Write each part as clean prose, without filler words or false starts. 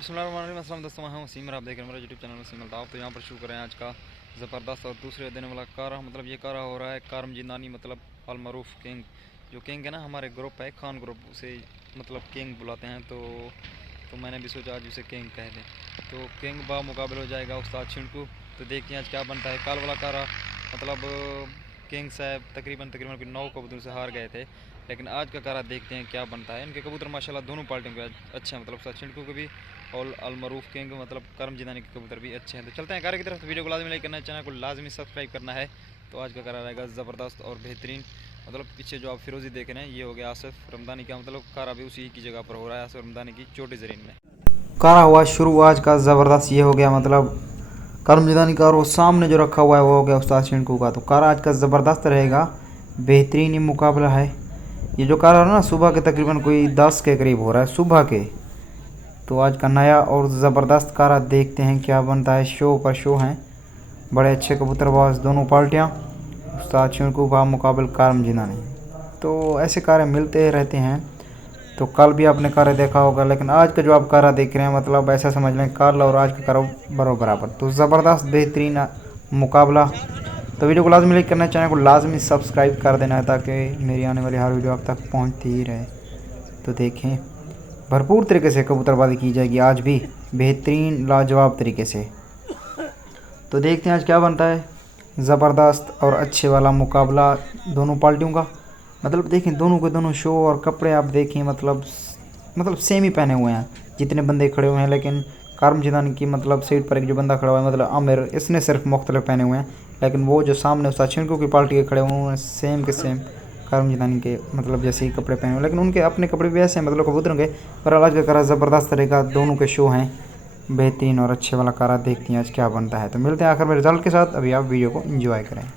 अस्सलाम दोस्तों, मैं हूं वसीम, आप देख रहे हैं मेरा यूट्यूब चैनल वसीम अल्ताफ़। तो यहाँ पर शुरू करें आज का ज़बरदस्त और दूसरे दिन वाला कारा। मतलब ये कारा हो रहा है कारम जिंदानी, मतलब अलमरूफ किंग। जो किंग है ना, हमारे ग्रुप है खान ग्रुप, उसे मतलब किंग बुलाते हैं। तो मैंने भी सोचा आज उसे किंग कह दें। तो किंग बा मुकाबल हो जाएगा उस्ताद छिंटू। तो देखिए आज क्या बनता है। काल वाला कारा मतलब किंग साहब तकरीबन तकरीबन 9 कबूतरों से हार गए थे, लेकिन आज का कारा देखते हैं क्या बनता है। इनके कबूतर माशाल्लाह दोनों पार्टियों के अच्छे हैं, मतलब उस्ताद छिंटू के भी और अलमरूफ किंग मतलब करम जिदानी के कबूतर भी अच्छे हैं। तो चलते हैं कारे की तरफ। तो वीडियो को लाजमी लाइक करना है, चैनल को लाजमी सब्सक्राइब करना है। तो आज का कारा रहेगा ज़बरदस्त और बेहतरीन। मतलब पीछे जो आप फिरोजी देख रहे हैं ये हो गया आसिफ रमदानी का, मतलब कारा भी उसी की जगह पर हो रहा है, आसिफ रमदानी की चोटी ज़रीन में। कारा हुआ शुरू आज का ज़बरदस्त। ये हो गया मतलब करम जिदानी का, और वो सामने जो रखा हुआ है वो हो गया उस्ताद शिंकू का। तो कारा आज का ज़बरदस्त रहेगा, बेहतरीन ही मुकाबला है। ये जो कारा है ना, सुबह के तकरीबन कोई 10 के करीब हो रहा है सुबह के। तो आज का नया और ज़बरदस्त कारा देखते हैं क्या बनता है। शो पर शो हैं, बड़े अच्छे कबूतरबाज दोनों पार्टियाँ, उस्ताद शिंकू का मुकाबल करम जिदानी। तो ऐसे कारे मिलते रहते हैं। तो कल भी आपने कारा देखा होगा, लेकिन आज का जो आप कारा देख रहे हैं मतलब ऐसा समझ लें कल और आज का कारा बराबर। तो ज़बरदस्त बेहतरीन मुकाबला। तो वीडियो को लाजमी लाइक करना है, चैनल को लाजमी सब्सक्राइब कर देना है ताकि मेरी आने वाली हर वीडियो आप तक पहुंचती ही रहे। तो देखें, भरपूर तरीके से कबूतरबाजी की जाएगी आज भी, बेहतरीन लाजवाब तरीके से। तो देखते हैं आज क्या बनता है। ज़बरदस्त और अच्छे वाला मुकाबला दोनों पार्टियों का। मतलब देखें दोनों के दोनों शो और कपड़े आप देखें, मतलब सेम ही पहने हुए हैं जितने बंदे खड़े हुए हैं। लेकिन करम जिदानी की मतलब सीट पर एक जो बंदा खड़ा हुआ है मतलब आमिर, इसने सिर्फ मुख्तलिफ पहने हुए हैं। लेकिन वो जो सामने उस्ताद छिंकू की पार्टी के खड़े हुए हैं उन्होंने सेम के सेम करम जिदानी के मतलब जैसे ही कपड़े पहने हुए, लेकिन उनके अपने कपड़े भी ऐसे हैं मतलब कबूतरों के। पर आज का करा ज़बरदस्त रहेगा, दोनों के शो हैं बेहतरीन और अच्छे वाला कारा। देखते हैं आज क्या बनता है। तो मिलते हैं आखिर में रिजल्ट के साथ। अभी आप वीडियो को एंजॉय करें।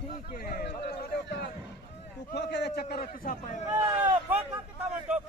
ठीक है तू खो के दे चक्कर तू सा पाएगा खो का कितना में टोक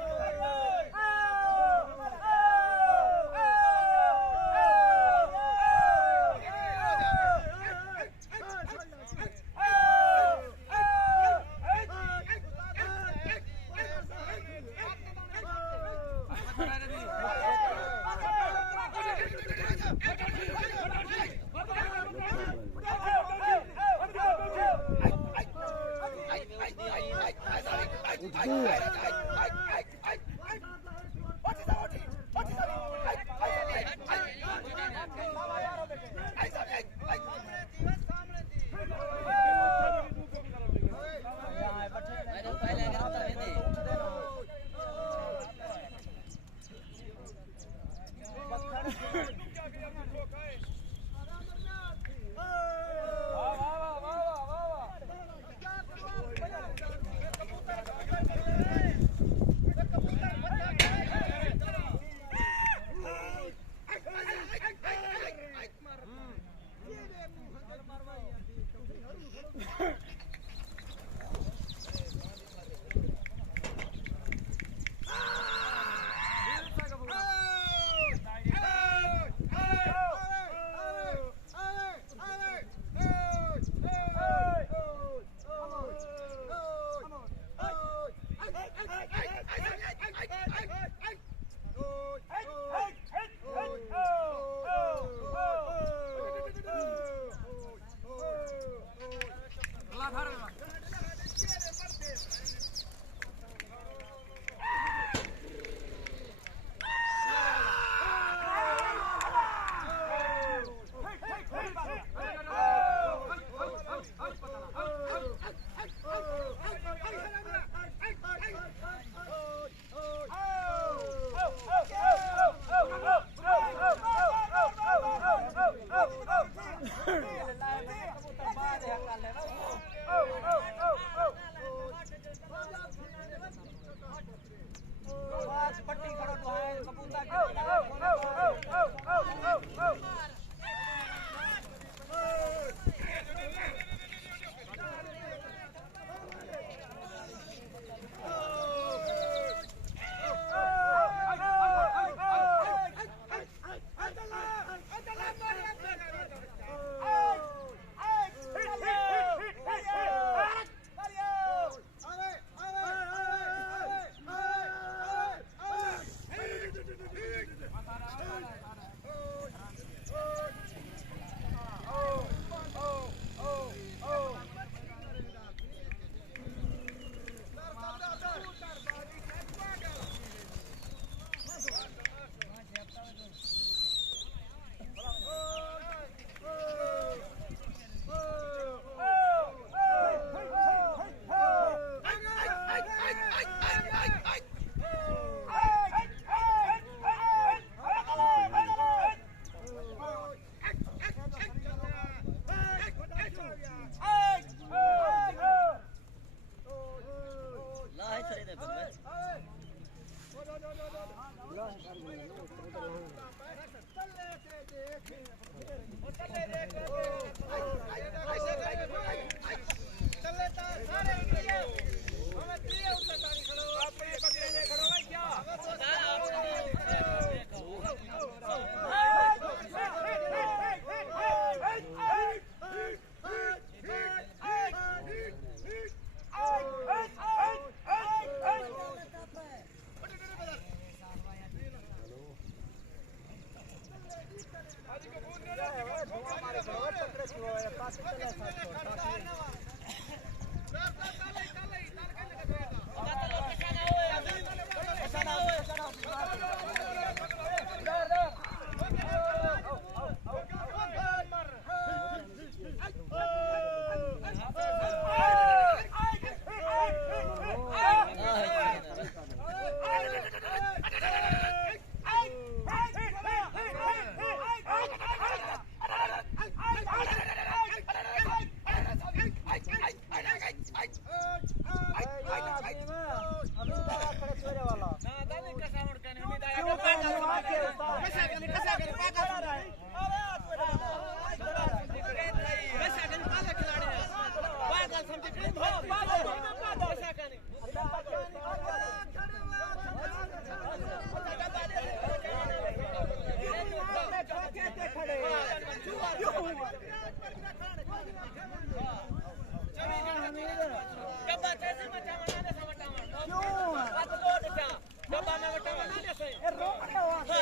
हाँ वो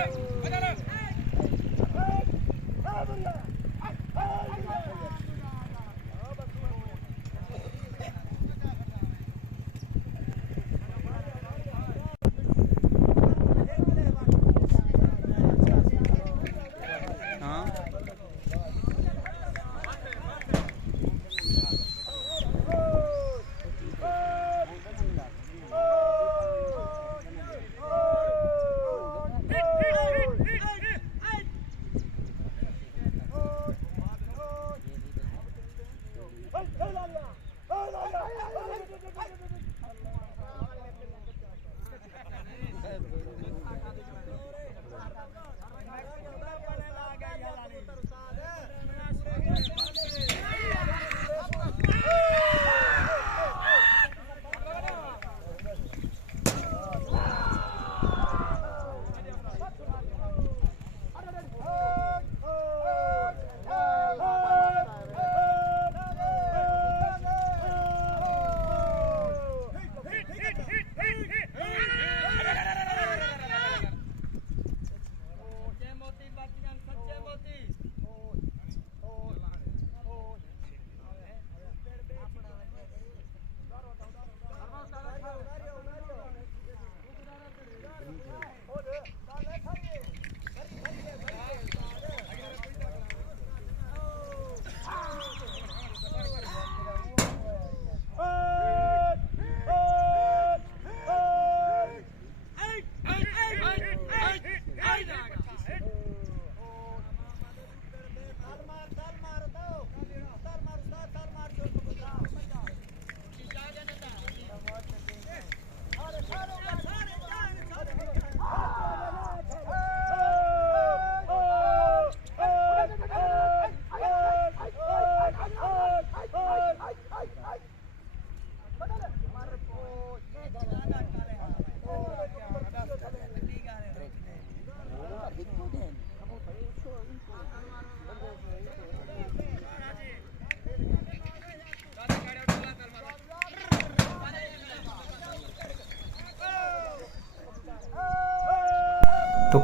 Hey!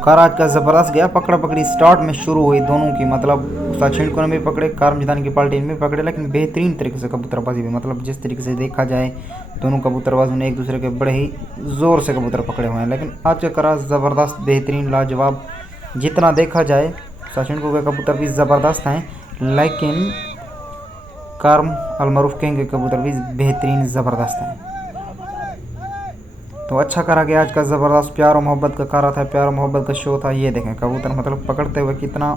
कार आज का ज़बरदस्त गया, पकड़ा पकड़ी स्टार्ट में शुरू हुई दोनों की, मतलब उस्ताद छिंटू ने भी पकड़े, कारम जिदानी की पार्टी ने भी पकड़े, लेकिन बेहतरीन तरीके से कबूतरबाजी भी, मतलब जिस तरीके से देखा जाए दोनों कबूतरबाजों ने एक दूसरे के बड़े ही ज़ोर से कबूतर पकड़े हुए हैं। लेकिन आज का करा ज़बरदस्त, बेहतरीन, लाजवाब, जितना देखा जाए उस्ताद छिंटू के कबूतर भी ज़बरदस्त हैं, लेकिन कारम अलमरूफ किंग के कबूतर भी बेहतरीन ज़बरदस्त हैं। तो अच्छा करा गया आज का ज़बरदस्त, प्यार और मोहब्बत का करा था, प्यार और मोहब्बत का शो था। ये देखें कबूतर मतलब पकड़ते हुए कितना,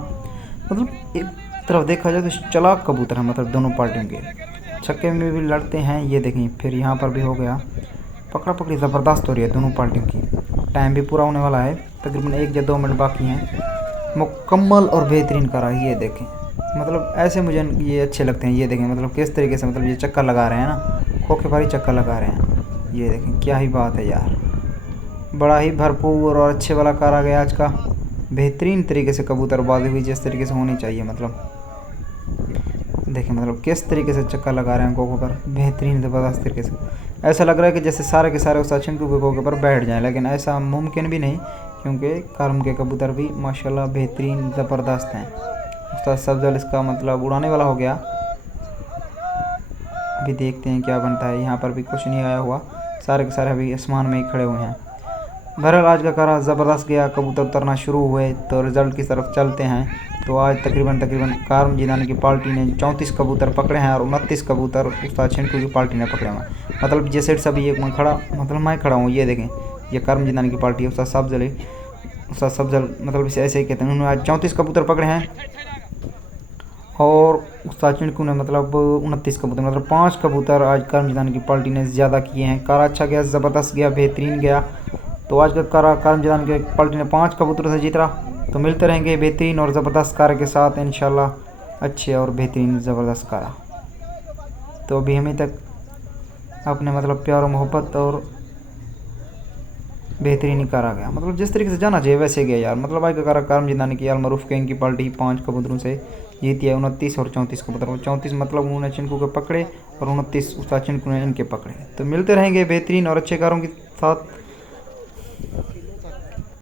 मतलब एक तरफ देखा जाए तो चालाक कबूतर है, मतलब दोनों पार्टियों के छक्के में भी लड़ते हैं। ये देखें फिर यहाँ पर भी हो गया, पकड़ा पकड़ी ज़बरदस्त हो रही है दोनों पार्टियों की। टाइम भी पूरा होने वाला है, तकरीबन 1 या 2 मिनट बाकी हैं। मुकम्मल और बेहतरीन करा, ये देखें, मतलब ऐसे मुझे ये अच्छे लगते हैं। ये देखें मतलब किस तरीके से, मतलब ये चक्कर लगा रहे हैं ना, खोखे भारी चक्कर लगा रहे हैं। ये देखें क्या ही बात है यार, बड़ा ही भरपूर और अच्छे वाला कार आ गया आज का, बेहतरीन तरीके से कबूतरबाजी हुई जिस तरीके से होनी चाहिए। मतलब देखें मतलब किस तरीके से चक्कर लगा रहे हैं कोकों पर, बेहतरीन ज़बरदस्त तरीके से। ऐसा लग रहा है कि जैसे सारे के सारे उस्ताद छिंटू के कोके पर बैठ जाएं, लेकिन ऐसा मुमकिन भी नहीं, क्योंकि कारम के कबूतर भी माशाल्लाह बेहतरीन ज़बरदस्त हैं। उस्ताद सफजल इसका मतलब उड़ाने वाला हो गया, अभी देखते हैं क्या बनता है। यहाँ पर भी कुछ नहीं आया हुआ, सारे के सारे अभी आसमान में ही खड़े हुए हैं। बहरहाल आज का करा ज़बरदस्त गया, कबूतर उतरना शुरू हुए, तो रिज़ल्ट की तरफ चलते हैं। तो आज तकरीबन कारम जिदानी की पार्टी ने 34 कबूतर पकड़े हैं और 29 कबूतर उस्ताद छिंटू की पार्टी ने पकड़े हैं। मतलब जिस साइड से अभी एक मैं खड़ा, मतलब मैं खड़ा हूँ, ये देखें ये कारम जिदानी की पार्टी है, उस्ताद सफजल मतलब इसे ऐसे ही कहते हैं। उन्होंने आज 34 कबूतर पकड़े हैं और उस्ताद छिंटू ने मतलब 29 कबूतर, मतलब 5 कबूतर आज कारम जिदानी की पार्टी ने ज़्यादा किए हैं। कारा अच्छा गया, ज़बरदस्त गया, बेहतरीन गया। तो आज का कारम जिदानी की पार्टी ने 5 कबूतरों से जीता। तो मिलते रहेंगे बेहतरीन और ज़बरदस्त कारा के साथ इंशाल्लाह, अच्छे और बेहतरीन ज़बरदस्त कारा। तो अभी हमें तक अपने मतलब प्यार और मोहब्बत और बेहतरीन ही कारा गया, मतलब जिस तरीके से जाना चाहिए वैसे गया यार। मतलब आज का कारा कारम जिदानी की अलमरूफ किंग की पार्टी 5 कबूतरों से जीती है। 29 और 34 कबूतर, 34 मतलब उन्होंने चिंकू के पकड़े और 29 उस्ताद छिंटू ने इनके पकड़े। तो मिलते रहेंगे बेहतरीन और अच्छे कारों के साथ।